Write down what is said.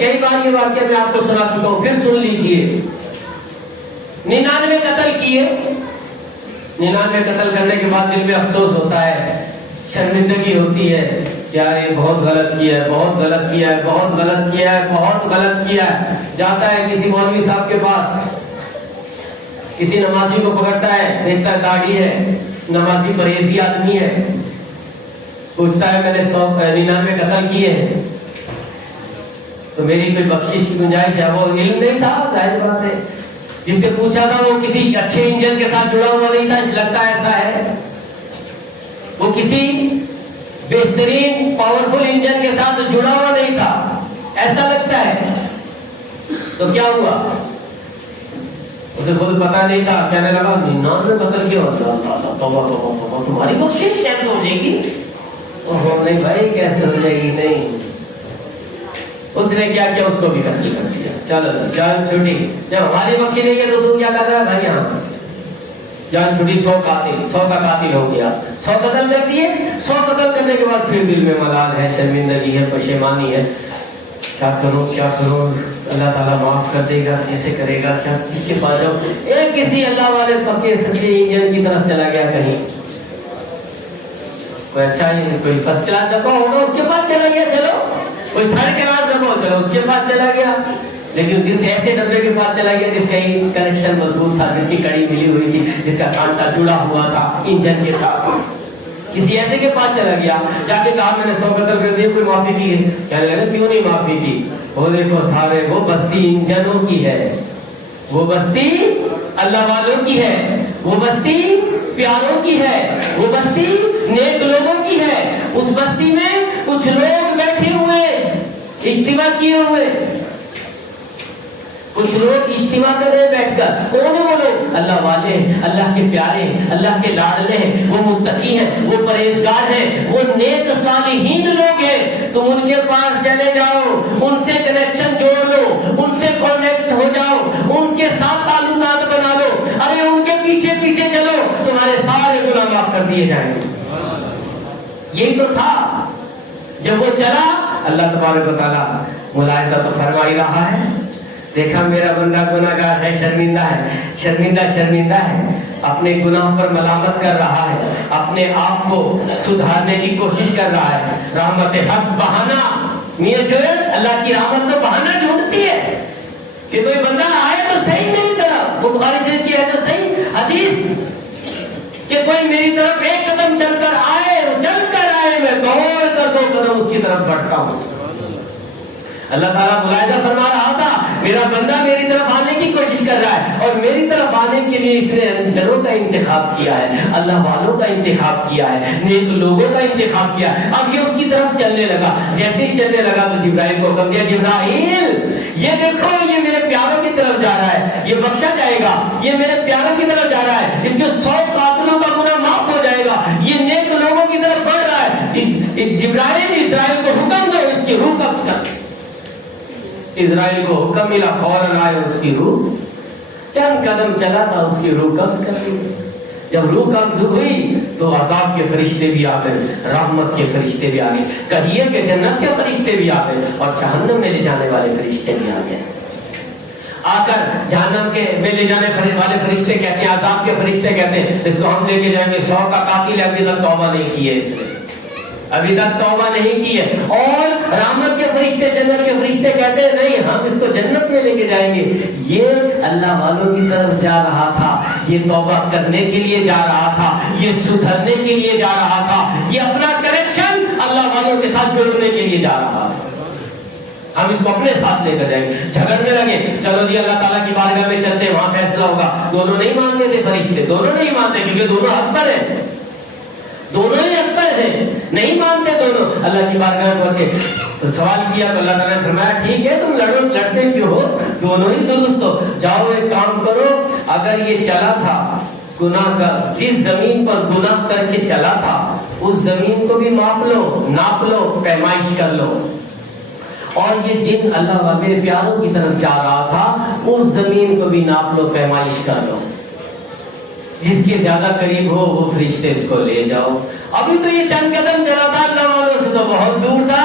کئی بار یہ واقعہ میں آپ کو سنا چکا ہوں، پھر سن لیجئے۔ 99 قتل کیے، 99 قتل کرنے کے بعد دل میں افسوس ہوتا ہے، شرمندگی ہوتی ہے، کیا یہ بہت غلط کیا ہے، بہت غلط کیا ہے، بہت غلط کیا ہے، بہت غلط کیا ہے۔ جاتا ہے کسی مولوی صاحب کے پاس، کسی نمازی کو پکڑتا ہے، دیکھتا ہے داڑھی ہے، نمازی پرہیزی آدمی ہے، پوچھتا ہے میں نے 99 قتل کیے ہیں، تو میری کوئی بخشش کی گنجائش ہے؟ وہ علم نہیں تھا، ظاہر بات ہے، جس سے پوچھا تھا وہ کسی اچھے انجن کے ساتھ جڑا ہوا نہیں تھا، لگتا ایسا ہے وہ کسی بہترین پاورفل انجن کے ساتھ جڑا ہوا نہیں تھا، ایسا لگتا ہے۔ تو کیا ہوا؟ اسے خود پتا نہیں تھا، کہنے لگا 99 قتل کیا ہوتا، توبہ توبہ توبہ، تمہاری بخشش کیسے ہو جائے گی؟ نہیں بھائی کیسے ہو جائے گی؟ نہیں، اس نے کیا کیا، اس کو بھی قتل کر دیا۔ چلو جان چھوٹی، جب ہماری بخشی نہیں ہے تو کیا کر رہا ہے بھائی؟ یہاں جان چھوٹی، 100 کا قاتل ہو گیا، 100 قتل کر دیے۔ 100 قتل کرنے کے بعد پھر دل میں ملال ہے، شرمندگی ہے، پشیمانی ہے، کیا کروں کیا کروں، اللہ تعالیٰ معاف کر دے گا، کیسے کرے گا، کیا کس کے پاس جاؤں؟ ایک کسی اللہ والے پکے سچے انجن کی طرف چلا گیا، کہیں کوئی اچھا کوئی فرسٹ کلاس ڈبہ ہوگا اس کے پاس چلا گیا، چلو کوئی تھرڈ کلاس ڈبہ ہو، چلو اس کے پاس چلا گیا، لیکن جس ایسے ڈبے کے پاس چلا گیا جس کا کنیکشن مضبوط تھا، جس کی کڑی ملی ہوئی تھی، جس کا کانٹا جڑا ہوا تھا انجن کے ساتھ، کسی ایسے کے پاس چلا گیا، جا کے کہا میں نے 100 قتل کر دیے، کوئی معافی کی ہے؟ کہنے لگا کیوں نہیں معافی کی؟ وہ دیکھو سارے وہ بستی انجنوں کی ہے، وہ بستی اللہ والوں کی ہے، وہ بستی پیاروں کی ہے، وہ بستی نیک لوگوں کی ہے۔ اس بستی میں کچھ لوگ بیٹھے ہوئے اجتماع کیے ہوئے، کچھ لوگ اجتماع کر رہے بیٹھ کر، کون ہیں وہ لوگ؟ اللہ والے ہیں، اللہ کے پیارے ہیں، اللہ کے لاڈلے ہیں، وہ متقی ہیں، وہ پرہیزگار ہیں، وہ نیک صالحین لوگ ہیں۔ تم ان کے پاس چلے جاؤ، ان سے کنیکشن جوڑ لو، ان سے کانٹیکٹ ہو جاؤ، ان کے ساتھ تعلقات بنا لو، ارے ان کے پیچھے پیچھے چلو، تمہارے سارے گناہ معاف کر دیے جائیں گے۔ یہی تو تھا۔ جب وہ چلا، اللہ تبارک و تعالیٰ ملاحظہ تو فرما ہی رہا ہے، دیکھا میرا بندہ گناہگار ہے، شرمندہ ہے، شرمندہ ہے، اپنے گناہ پر ملامت کر رہا ہے، اپنے آپ کو سدھارنے کی کوشش کر رہا ہے۔ رحمت حق بہانہ، میاں جو ہے اللہ کی رحمت تو بہانہ ڈھونڈتی ہے کہ کوئی بندہ آئے تو صحیح میری طرف، وہ بخاری شریف کی ہے تو صحیح حدیث کہ کوئی میری طرف ایک قدم چل کر آئے، میں دوڑ کر 2 قدم اس کی طرف بڑھتا ہوں۔ اللہ تعالیٰ ملاحظہ فرما رہا تھا، میرا بندہ میری طرف آنے کی کوشش کر رہا ہے، اور میری طرف آنے کے لیے اس نے انجنوں کا انتخاب کیا ہے، اللہ والوں کا انتخاب کیا ہے، نیک لوگوں کا انتخاب کیا ہے۔ اب یہ اس کی طرف چلنے لگا، جیسے ہی چلنے لگا تو جبرائیل کو حکم دیا، جبرائیل یہ دیکھو یہ میرے پیاروں کی طرف جا رہا ہے، یہ بخشا جائے گا، یہ میرے پیاروں کی طرف جا رہا ہے، اس کے 100 قاتلوں کا گناہ معاف ہو جائے گا، یہ نیک لوگوں کی طرف بڑھ رہا ہے۔ جبرائیل اسرائیل کو حکم دو اس کی روح قبض کر۔ اسرائیل کو حکم ملا، فوراً آئے اس کی روح، چند قدم چلا تھا اس کی روح قبض کر لی۔ جب روح قبض ہوئی تو عذاب کے فرشتے بھی آ گئے، رحمت کے فرشتے بھی آ گئے، کہیے کہ جنت کے فرشتے بھی آ گئے، اور جہنم میں لے جانے والے فرشتے بھی آ گئے۔ آ کر جہنم کے میں لے جانے والے فرشتے کہتے ہیں، عذاب کے فرشتے کہتے ہیں اس کو ہم لے کے جائیں گے، 100 کا قاتل ابھی تک توبہ نہیں کی ہے، اس نے ابھی تک توبہ نہیں کی ہے۔ اور رحمت کے فرشتے، جنت کے فرشتے کہتے ہیں نہیں، ہم اس کو جنت میں لے کے جائیں گے۔ یہ اللہ والوں کی طرف جا رہا تھا، یہ توبہ کرنے کے لیے جا رہا تھا، یہ سدھرنے کے لیے جا رہا تھا، یہ اپنا کنیکشن اللہ والوں کے ساتھ جوڑنے کے لیے جا رہا تھا۔ ہم اس کو اپنے ساتھ لے کر جائیں گے، جھگڑنے لگے، چلو جی اللہ تعالیٰ کی بارگاہ میں چلتے ہیں، وہاں فیصلہ ہوگا۔ دونوں نہیں مانتے تھے فرشتے، دونوں نہیں مانتے، کیونکہ دونوں حق پر ہیں، دونوں ہی حق پر ہیں، نہیں مانتے دونوں۔ اللہ کی بارگاہ میں پہنچے تو سوال کیا تو اللہ تعالیٰ نے فرمایا ٹھیک ہے تم لڑو، لڑتے کیوں ہو، دونوں ہی درست ہو، جاؤ ایک کام کرو، اگر یہ چلا تھا گناہ کا، جس زمین پر گناہ کر کے چلا تھا اس زمین کو بھی ماپ لو، ناپ لو، پیمائش کر لو، اور یہ جن اللہ و میرے پیاروں کی طرف جا رہا تھا اس زمین کو بھی ناپ لو، پیمائش کر لو، جس کے زیادہ قریب ہو وہ فرشتے اس کو لے جاؤ۔ ابھی تو یہ چند قدم چلا تھا، اللہ والوں سے تو بہت دور تھا،